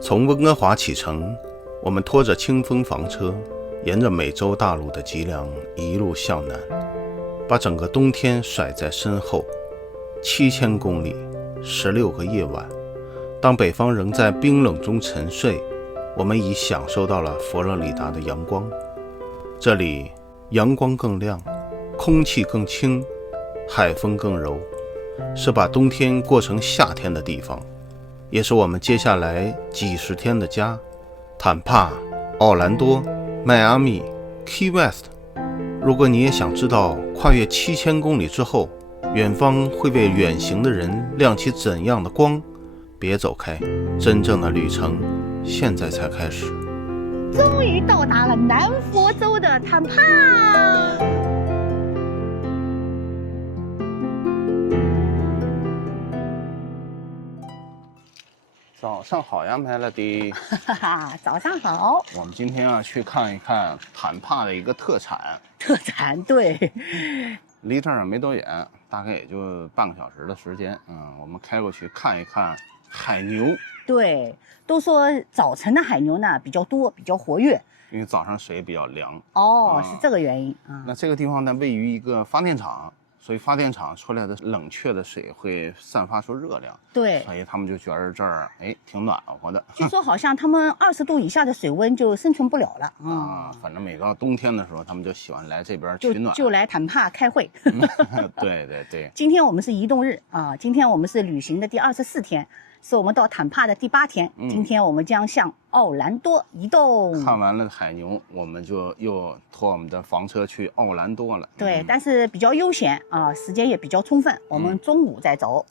从温哥华启程，我们拖着清风房车，沿着美洲大陆的脊梁一路向南，把整个冬天甩在身后。7000公里，16个夜晚。当北方仍在冰冷中沉睡，我们已享受到了佛罗里达的阳光。这里阳光更亮，空气更清，海风更柔，是把冬天过成夏天的地方，也是我们接下来几十天的家。坦帕、奥兰多、迈阿密、Key West。如果你也想知道跨越7000公里之后，远方会为远行的人亮起怎样的光，别走开，真正的旅程现在才开始。终于到达了南佛州的坦帕。早上好呀，Melody。早上好。我们今天要去看一看坦帕的一个特产。特产，对。离这儿没多远，大概也就半个小时的时间。我们开过去看一看海牛。对，都说早晨的海牛呢比较多，比较活跃，因为早上水比较凉。是这个原因。那这个地方呢，位于一个发电厂。所以发电厂出来的冷却的水会散发出热量，对，所以他们就觉得这儿挺暖和的。据说好像他们20度以下的水温就生存不了了反正每到冬天的时候，他们就喜欢来这边取暖，就来坦帕开会。对对对。今天我们是移动日今天我们是旅行的第24天，是我们到坦帕的第8天。今天我们将向奥兰多移动。看完了海牛，我们就又拖我们的房车去奥兰多了。对，但是比较悠闲时间也比较充分，我们中午再走。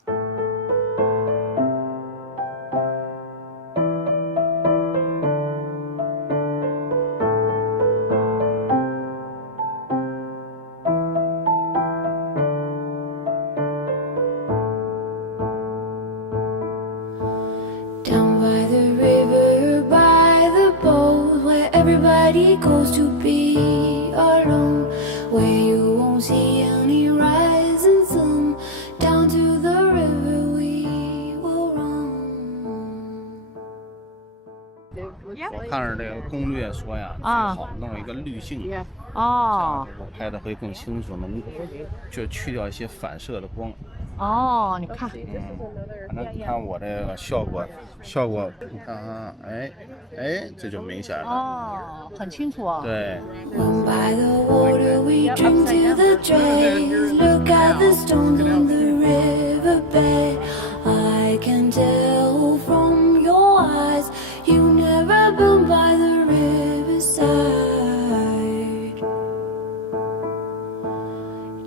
Everybody goes to be alone, where you won't see any rising sun. Down to the river we will run. 我看着这个攻略说呀，最好弄一个滤镜，这样拍的会更清楚，能就去掉一些反射的光。你看，反正你看我这个效果，你看这就明显了。很清楚对。Run by the water, we drink to the dregs. Look at the stones on the riverbed. I can tell from your eyes you never been by the riverside.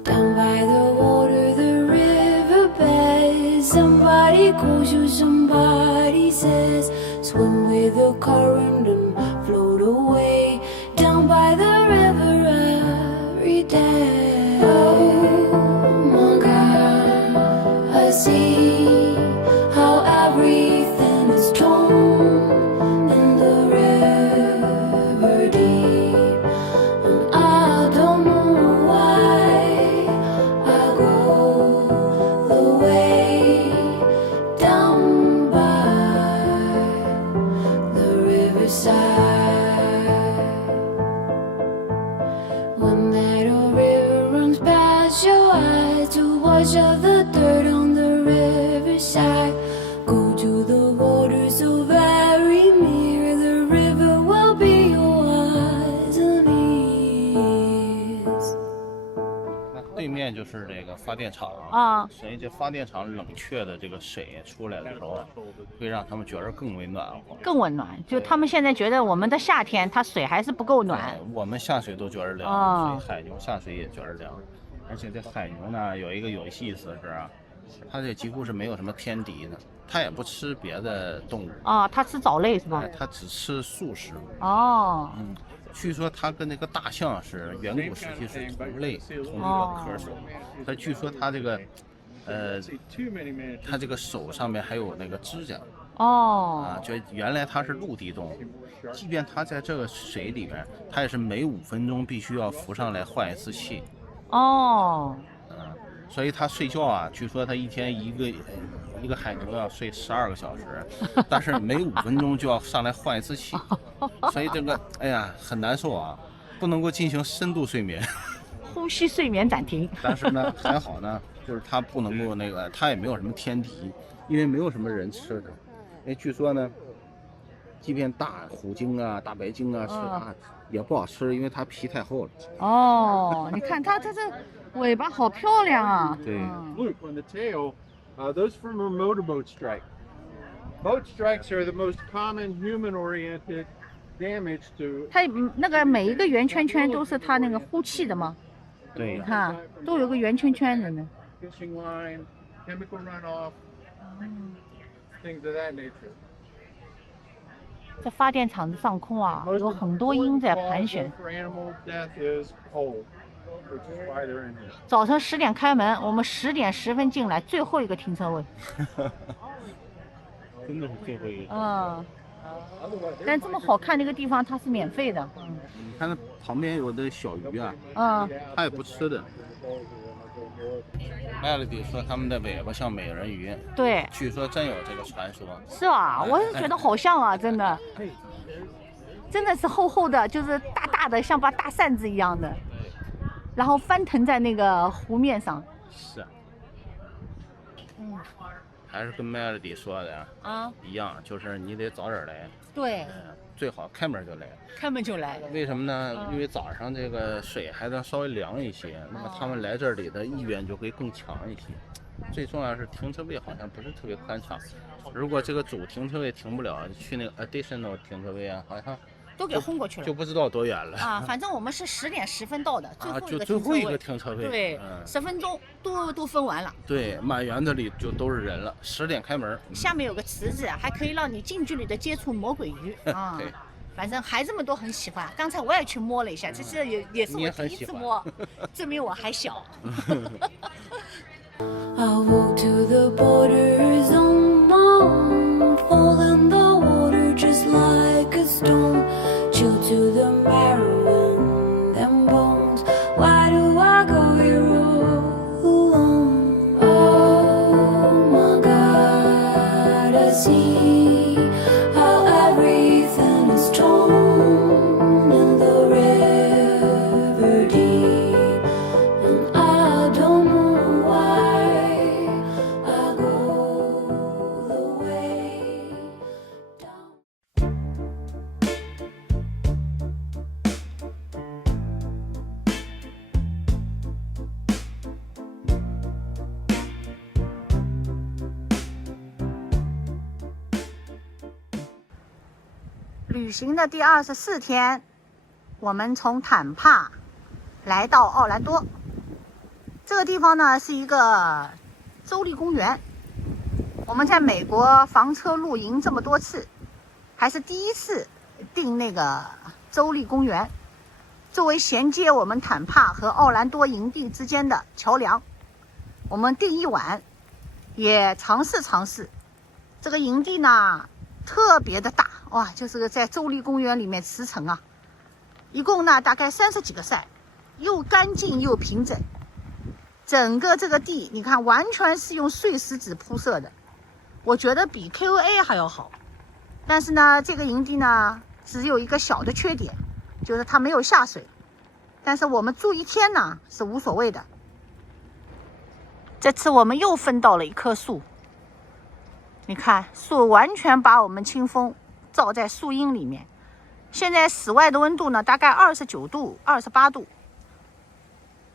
Down by the water, the riverbed. Somebody calls you, somebody says, swim with the current and float away. Down by the river every day. Oh my God, I see how everything is torn in the river deep, and I don't know why I go the way down by the riverside. When that old river runs past your eyes, to wash off the dirt on the riverside. Go to the water so very near, the river will be your eyes and ears. 那对面就是这个发电厂所以这发电厂冷却的这个水出来的时候，会让他们觉得更为暖和，更温暖。就他们现在觉得我们的夏天，它水还是不够暖。我们下水都觉得凉，所以海牛下水也觉得凉。而且这海牛呢，有一个有意思的是它这几乎是没有什么天敌的，它也不吃别的动物它吃藻类是吧？它只吃素食。据说它跟那个大象是远古时期是同类，同一个科属。它据说它这个它这个手上面还有那个指甲。就原来它是陆地动物，即便它在这个水里面，它也是每5分钟必须要浮上来换一次气。所以它睡觉啊，据说它一天一个海牛要睡12个小时，但是每5分钟就要上来换一次气，所以这个哎呀很难受啊，不能够进行深度睡眠。呼吸睡眠暂停。但是呢，还好呢，就是它不能够那个，它也没有什么天敌，因为没有什么人吃的。哎，据说呢，即便大虎鲸啊、大白鲸啊吃它也不好吃，因为它皮太厚了。哦，你看它这尾巴好漂亮啊。对。Loop on the tail, those from a motorboat strike. Boat strikes are the most common human-oriented damage to. 它那个每一个圆圈圈都是它那个呼气的吗？对。你看，都有个圆圈圈的呢。Fishing line, chemical runoff, things of that nature. 这发电厂的上空啊，有很多鹰在盘旋。For animal death is cold, which is why they're in here. 早晨10点开门，我们10点10分进来，最后一个停车位。真的是最后一个。嗯。但这么好看的一个地方，它是免费的。你看那旁边有的小鱼啊，它也不吃的。Melody 说他们的尾巴像美人鱼，对，据说真有这个传说。是吧？我是觉得好像啊，真的，真的是厚厚的，就是大大的，像把大扇子一样的，然后翻腾在那个湖面上。是啊。还是跟 Melody 说的一样，就是你得早点来。对。最好开门就来。开门就来。为什么呢？因为早上这个水还能稍微凉一些，那么他们来这里的意愿就会更强一些。最重要是停车位好像不是特别宽敞，如果这个主停车位停不了，去那个 additional 停车位啊，好像都给轰过去了，就不知道多远了啊。反正我们是10点10分到的，最后一个停车位，对，10分钟都分完了。对，满园子里就都是人了。10点开门，下面有个池子，还可以让你近距离的接触魔鬼鱼啊。对，反正孩子们都很喜欢。刚才我也去摸了一下，这是也是我第一次摸，证明我还小。I walk to the borders on my own, fall in the water just like a stone, chill to the marrow in them bones. Why do I go here all alone? Oh my God, I see how everything is torn in the river deep, and I don't know why I go the way down. 旅行的第24天，我们从坦帕来到奥兰多。这个地方呢是一个州立公园。我们在美国房车露营这么多次，还是第一次订那个州立公园，作为衔接我们坦帕和奥兰多营地之间的桥梁。我们订一晚，也尝试这个营地呢特别的大哇，就是在州立公园里面驰骋啊，一共呢大概30几个赛，又干净又平整。整个这个地你看完全是用碎石子铺设的，我觉得比 KOA 还要好。但是呢这个营地呢只有一个小的缺点，就是它没有下水，但是我们住1天呢是无所谓的。这次我们又分到了一棵树，你看树完全把我们清风照在树荫里面。现在室外的温度呢大概29度28度，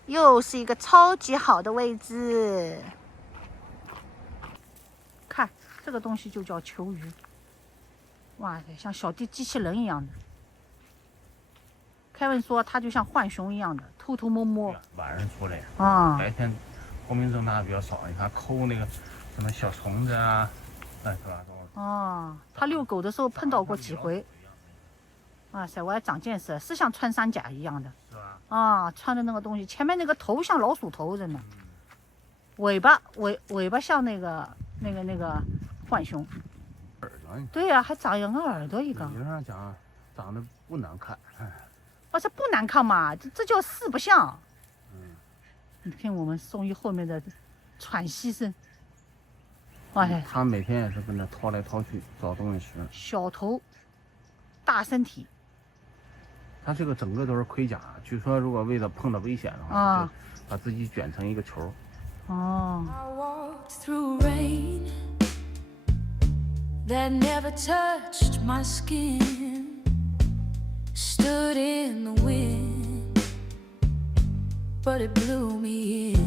又是一个超级好的位置。看这个东西就叫球鱼，哇塞，像小机器人一样的。凯文说它就像浣熊一样的偷偷摸摸。晚上出来白天光明正大比较少。你看抠那个什么小虫子啊，乱七八糟。他遛狗的时候碰到过几回。哇塞，我还长见识，是像穿山甲一样的。是吧？穿的那个东西，前面那个头像老鼠头真的，尾巴像那个浣熊。耳朵？对呀，还长两个耳朵一个。理论上讲，长得不难看。这不难看嘛，这叫四不像。你听我们宋玉后面的喘息声。哎，他每天也是跟着掏来掏去找东西吃。小头，大身体。他这个整个都是盔甲，据说如果为了碰到危险的话，就把自己卷成一个球。哦。 I walked through rain that never touched my skin, stood in the wind, but it blew me in.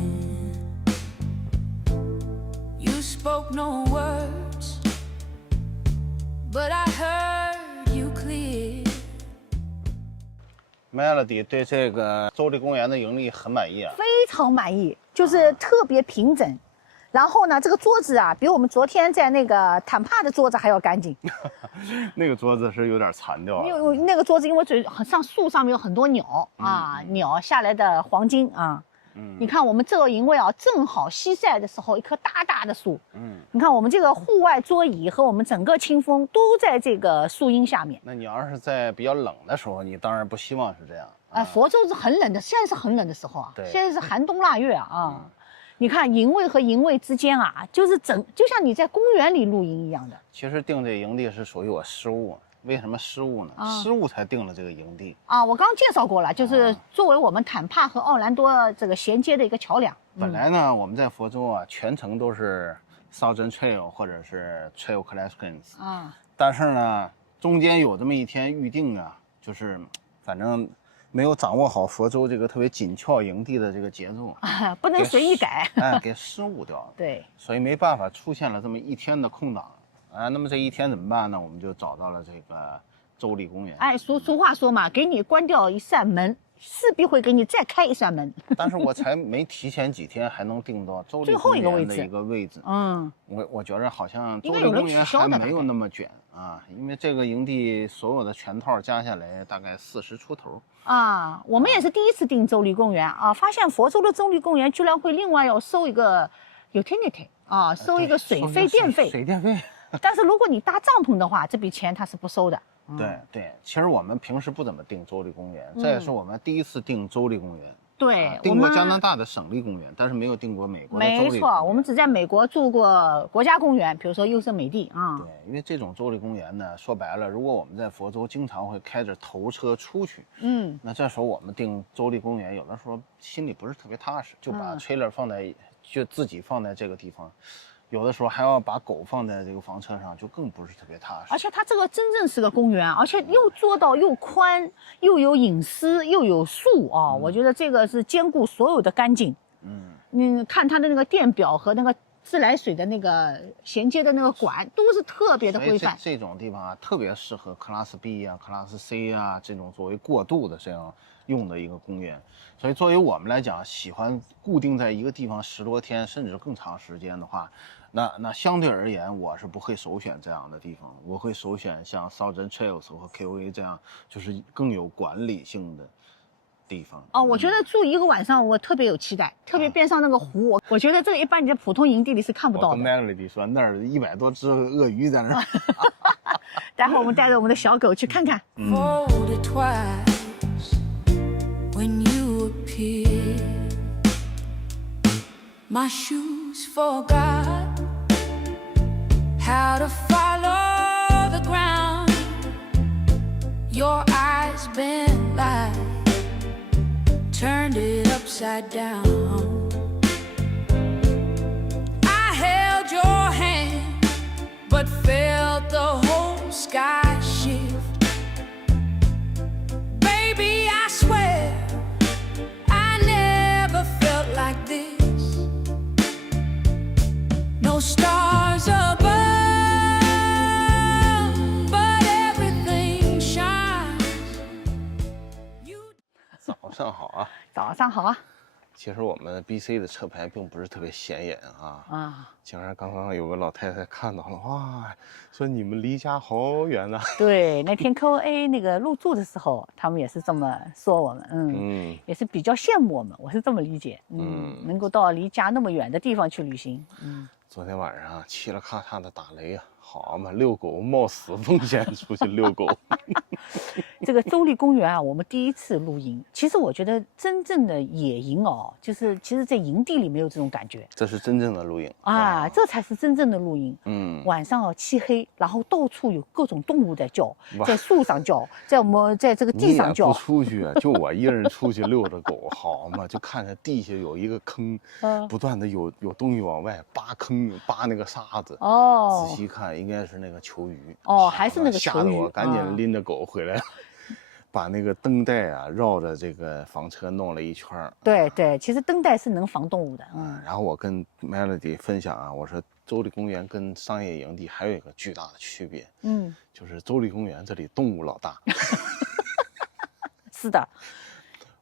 You spoke no words, but I heard you clear. Melody 对这个州立公园的盈利很满意啊，非常满意，就是特别平整。然后呢，这个桌子啊，比我们昨天在那个坦帕的桌子还要干净。那个桌子是有点残掉了。因为那个桌子，因为树上面有很多鸟啊，鸟下来的黄金啊。你看我们这个营位啊，正好西晒的时候，一棵大大的树。你看我们这个户外桌椅和我们整个清风都在这个树荫下面。那你要是在比较冷的时候，你当然不希望是这样。佛州是很冷的，现在是很冷的时候啊，对，现在是寒冬腊月啊。你看营位和营位之间啊，就像你在公园里露营一样的。其实定这营地是属于我失误，为什么失误呢？失误才定了这个营地啊。我刚刚介绍过了，就是作为我们坦帕和奥兰多这个衔接的一个桥梁。本来呢，我们在佛州啊，全程都是 Southern Trail 或者是 Trail Classics 啊，但是呢，中间有这么一天预定啊，就是反正没有掌握好佛州这个特别紧俏营地的这个节奏，不能随意改，给失误掉了。对，所以没办法，出现了这么一天的空档啊。那么这一天怎么办呢？我们就找到了这个州立公园。哎，俗话说嘛，给你关掉一扇门，势必会给你再开一扇门。但是我才没提前几天，还能订到州立公园的一个位置。我觉着好像州立公园还没有那么卷啊，因为这个营地所有的全套加下来大概40出头。啊，我们也是第一次订州立公园啊，发现佛州的州立公园居然会另外要收一个 utility 啊，收一个水费电费。水电费。但是如果你搭帐篷的话，这笔钱它是不收的。对，其实我们平时不怎么订州立公园，这也是我们第一次订州立公园。对，订过加拿大的省立公园，但是没有订过美国的州立公园。没错，我们只在美国住过国家公园，比如说优胜美地啊。对，因为这种州立公园呢，说白了，如果我们在佛州经常会开着头车出去，那这时候我们订州立公园，有的时候心里不是特别踏实，就把 trailer 就自己放在这个地方。有的时候还要把狗放在这个房车上，就更不是特别踏实。而且它这个真正是个公园，而且又做到又宽，又有隐私，又有树啊！我觉得这个是兼顾所有的干净。你看它的那个电表和那个自来水的那个衔接的那个管，都是特别的规范。这种地方啊，特别适合 Class B 啊、Class C 啊这种作为过渡的这样用的一个公园。所以作为我们来讲，喜欢固定在一个地方10多天甚至更长时间的话，那相对而言，我是不会首选这样的地方，我会首选像 Southern Trails 和 KOA 这样，就是更有管理性的地方。我觉得住一个晚上，我特别有期待，特别边上那个湖，我觉得这个一般你在普通营地里是看不到的。我跟 Melody 说，那儿100多只鳄鱼在那儿。待会儿我们带着我们的小狗去看看。Folded twice when you appear, my shoes forgot how to follow the ground. Your eyes bent like turned it upside down. I held your hand, but felt the whole sky shift. Baby, I swear I never felt like this. No stars above, but everything shines. 早上好啊！早上好啊！其实我们 BC 的车牌并不是特别显眼啊。竟然刚刚有个老太太看到了，哇，说你们离家好远呐。对，那天 KOA 那个入住的时候，他们也是这么说我们，也是比较羡慕我们，我是这么理解，能够到离家那么远的地方去旅行，昨天晚上嘁哩咔嚓的打雷啊，好嘛，遛狗冒死风险出去遛狗。这个州立公园啊，我们第一次露营。其实我觉得真正的野营哦，就是其实在营地里没有这种感觉这是真正的露营啊，这才是真正的露营。晚上哦漆黑，然后到处有各种动物在叫，在树上叫，在这个地上叫。你也不出去，就我一个人出去遛着狗，好嘛，就看着地下有一个坑，不断的有东西往外扒坑，扒那个沙子。哦，仔细看应该是那个球鱼。哦，还是那个球鱼。吓得我赶紧拎着狗回来了。把那个灯带啊绕着这个房车弄了一圈。对，其实灯带是能防动物的。然后我跟 Melody 分享啊，我说州立公园跟商业营地还有一个巨大的区别，就是州立公园这里动物老大。是的，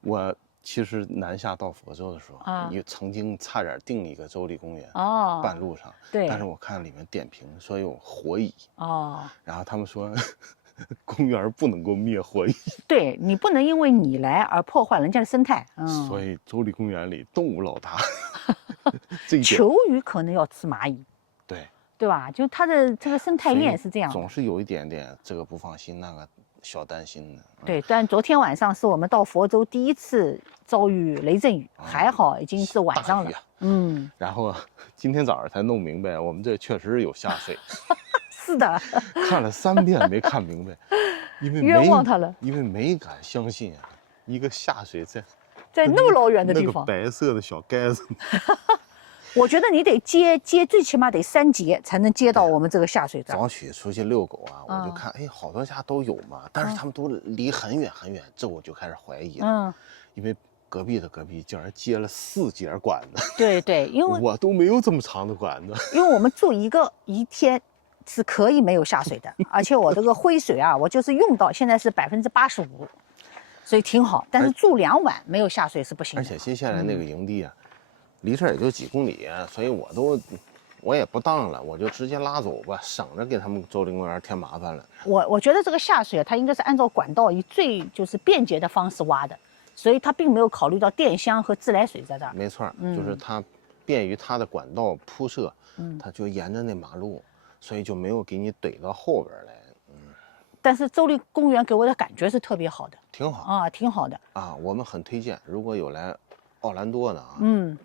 我其实南下到佛州的时候，也曾经差点订一个州立公园半路上，对，但是我看里面点评说有火蚁然后他们说。公园不能够灭火蚁，对你不能因为你来而破坏人家的生态。所以州立公园里动物老大。这一点球鱼可能要吃蚂蚁，对吧？就它的这个生态链是这样，总是有一点点这个不放心，那个小担心的。对，但昨天晚上是我们到佛州第一次遭遇雷阵雨，还好已经是晚上了。然后今天早上才弄明白，我们这确实有下水。是的，看了3遍没看明白，因为冤枉他了，因为没敢相信啊，一个下水在那么老远的地方，那个白色的小盖子。我觉得你得接，最起码得3节才能接到我们这个下水站。早起出去遛狗啊，我就看，好多家都有嘛，但是他们都离很远很远，这我就开始怀疑了。因为隔壁竟然接了4节管子。对，因为我都没有这么长的管子。因为我们住一天。是可以没有下水的，而且我这个灰水啊，我就是用到现在是85%，所以挺好。但是住2晚没有下水是不行的。而且接下来那个营地啊，离这儿也就几公里，所以我也不当了，我就直接拉走吧，省着给他们州立公园添麻烦了。我觉得这个下水它应该是按照管道以最就是便捷的方式挖的，所以它并没有考虑到电箱和自来水在这儿。没错，就是它便于它的管道铺设，它就沿着那马路。所以就没有给你怼到后边来，但是州立公园给我的感觉是特别好的，挺好啊，挺好的啊，我们很推荐，如果有来奥兰多的啊，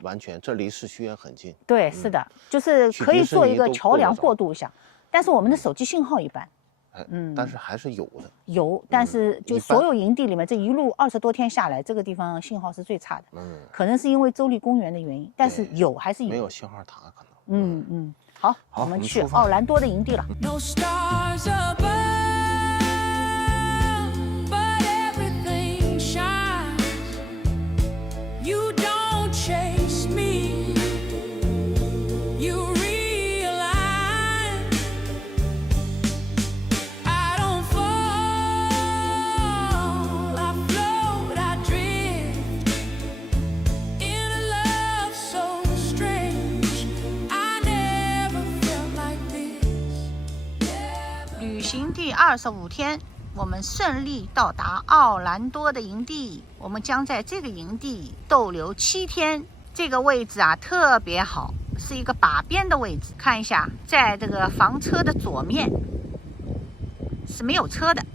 完全这离市区也很近，对，是的，就是可以做一个桥梁过渡一下，但是我们的手机信号一般，但是还是有的，但是就所有营地里面这一路20多天下来，这个地方信号是最差的，可能是因为州立公园的原因，但是还是有，没有信号塔可能，好，我们去奥兰多的营地了。No stars above, but everything shines. You don't chase me. You realize I don't fall. I float, I drift in a love so strange. I never felt like this. 旅行第25天，我们顺利到达奥兰多的营地。我们将在这个营地逗留7天。这个位置啊特别好，是一个把边的位置。看一下，在这个房车的左面是没有车的，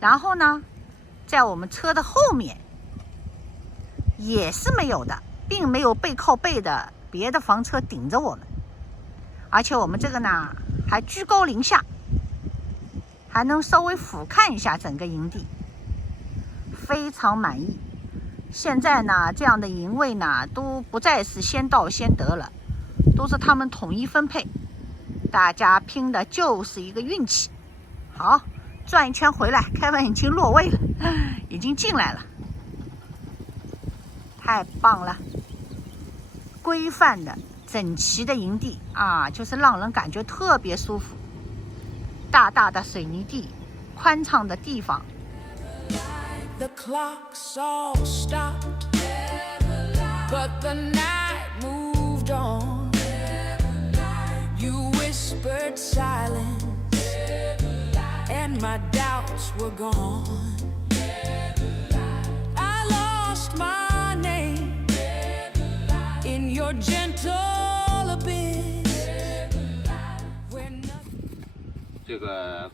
然后呢，在我们车的后面也是没有的，并没有背靠背的别的房车顶着我们。而且我们这个呢还居高临下，还能稍微俯瞰一下整个营地，非常满意。现在呢这样的营位呢都不再是先到先得了，都是他们统一分配，大家拼的就是一个运气。好，转一圈回来，凯文已经落位了，已经进来了，太棒了，规范的整齐的营地啊，就是让人感觉特别舒服。大大的水泥地，宽敞的地方。The clocks all stopped, but the night moved on. You whispered silence, and my doubts were gone. I lost my name in your gentle abyss. 这个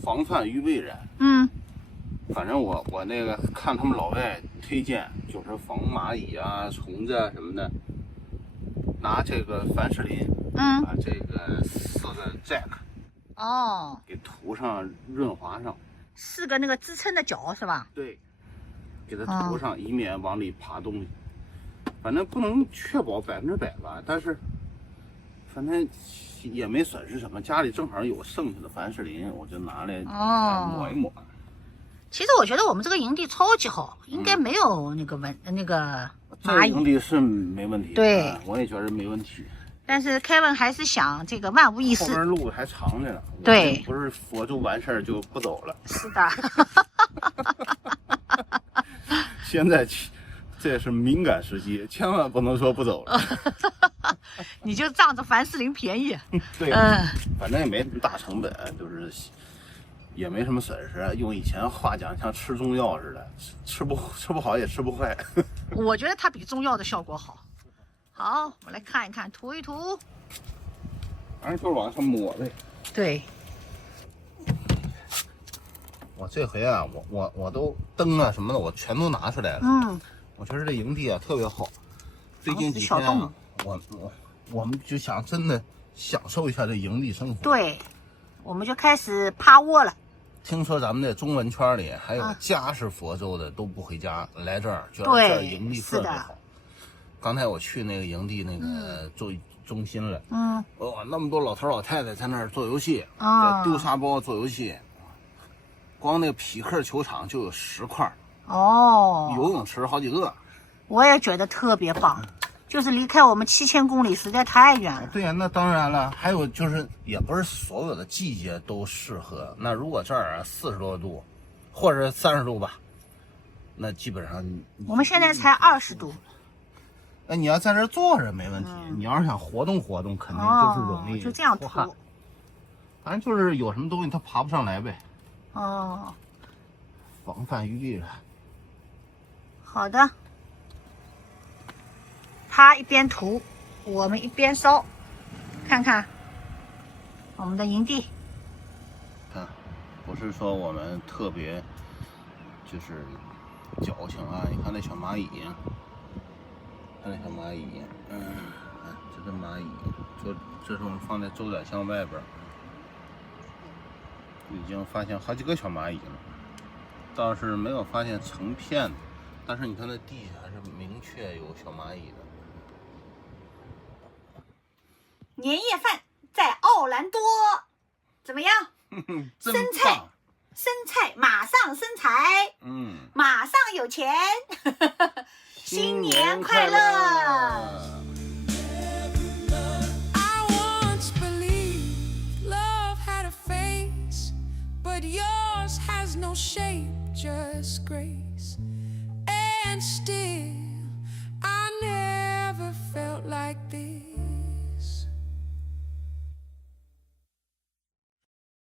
防范于未然。反正我那个看他们老外推荐，就是防蚂蚁啊、虫子啊什么的，拿这个凡士林，把这个4个 jack 给涂上润滑上4个那个支撑的角是吧？对，给它涂上，以免往里爬东西。反正不能确保100%吧，但是反正也没损失什么。家里正好有剩下的凡士林，我就拿来抹一抹。其实我觉得我们这个营地超级好，应该没有那个这营地是没问题，对，我也觉得没问题。但是 Kevin 还是想这个万无一失。后边路还长着呢，对，不是佛州完事儿就不走了。是的。现在这是敏感时期，千万不能说不走了。你就仗着凡士林便宜。对，反正也没什么大成本，就是也没什么损失。用以前话讲，像吃中药似的，吃不好也吃不坏。我觉得它比中药的效果好。好，我们来看一看，涂一涂。反正就是往上抹呗。对。我这回啊，我都灯啊什么的，我全都拿出来了。我觉得这营地啊特别好。最近几天啊，我们就想真的享受一下这营地生活。对，我们就开始趴窝了。听说咱们的中文圈里还有家是佛州的都不回家，来这儿觉得这儿营地特别好。刚才我去那个营地那个中心了，那么多老头老太太在那儿做游戏，在丢沙包做游戏。光那个匹克球场就有10块，游泳池好几个。我也觉得特别棒，就是离开我们7000公里实在太远了。对呀，那当然了。还有就是，也不是所有的季节都适合。那如果这儿40多度，或者30度吧，那基本上我们现在才20度。那你要在这坐着没问题，你要是想活动活动，肯定就是容易就这样涂。反正就是有什么东西它爬不上来呗。防范于未然。好的。他一边涂，我们一边烧，看看我们的营地。看，不是说我们特别就是矫情啊！你看那小蚂蚁，看那小蚂蚁，这个蚂蚁，这是我们放在周转箱外边，已经发现好几个小蚂蚁了，倒是没有发现成片的，但是你看那地下还是明确有小蚂蚁的。年夜饭在奥兰多，怎么样？生菜，马上生财，马上有钱，新年快乐！I once believed love had a face, but yours has no shape, just grace.